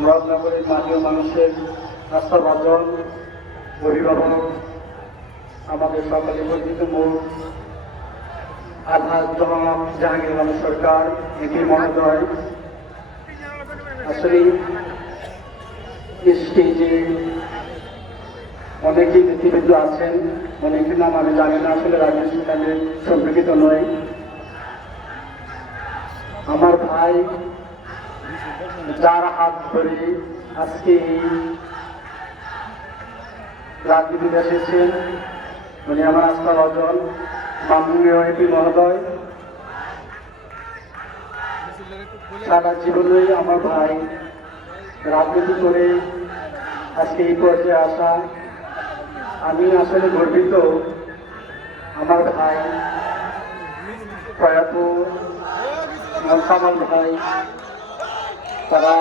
মুরাদনগরের মাটিও মানুষের রাস্তা বাজন অভিভাবক, আমাদের সকালে বর্ধিত মূল আধার জনাব জাহাঙ্গীর সরকার এটি মহোদয়। আসলে স্টেজে অনেকেই নীতিবিদ আছেন অনেকের নাম আমি জানি না, আসলে রাজনীতির সাথে সম্পর্কিত নয়। আমার ভাই যার হাত ধরে আজকে এই রাজনীতিতে এসেছেন উনি আমার আস্থা অজন, মাননীয় এপি মহোদয়। সারা জীবনেই আমার ভাই রাজনীতি করে আজকে এই পর্যায়ে আসা। আমি আসলে গর্বিত আমার ভাই প্রয়াত মনসামাল ভাই। তারা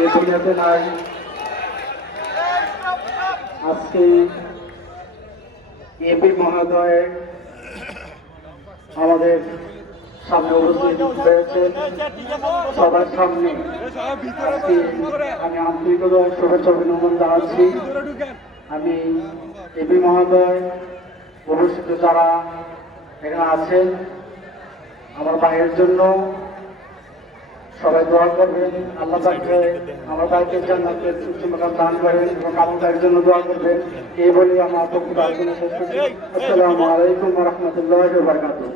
এই দুনিয়াতে নাই। আজকে এপি মহোদয় আমাদের সামনে উপস্থিত হয়েছে। সবার সামনে আমি আন্তরিকতা শুভেচ্ছা অভিনন্দন জানাচ্ছি। আমি এবি মহোদয়, উপস্থিত যারা এখানে আছেন, আমার ভাইয়ের জন্য সবাই দোয়া করবেন আল্লাহ থাকবে আমার ভাইকে জান্নাতের সুস্থ মাকাম দান করেন এবং আপনার জন্য দোয়া করবেন। এই বলে আমার বক্তব্য আলোচনা করছি আসসালামু আলাইকুম রহমতুল্লাহ বারকাতুহ।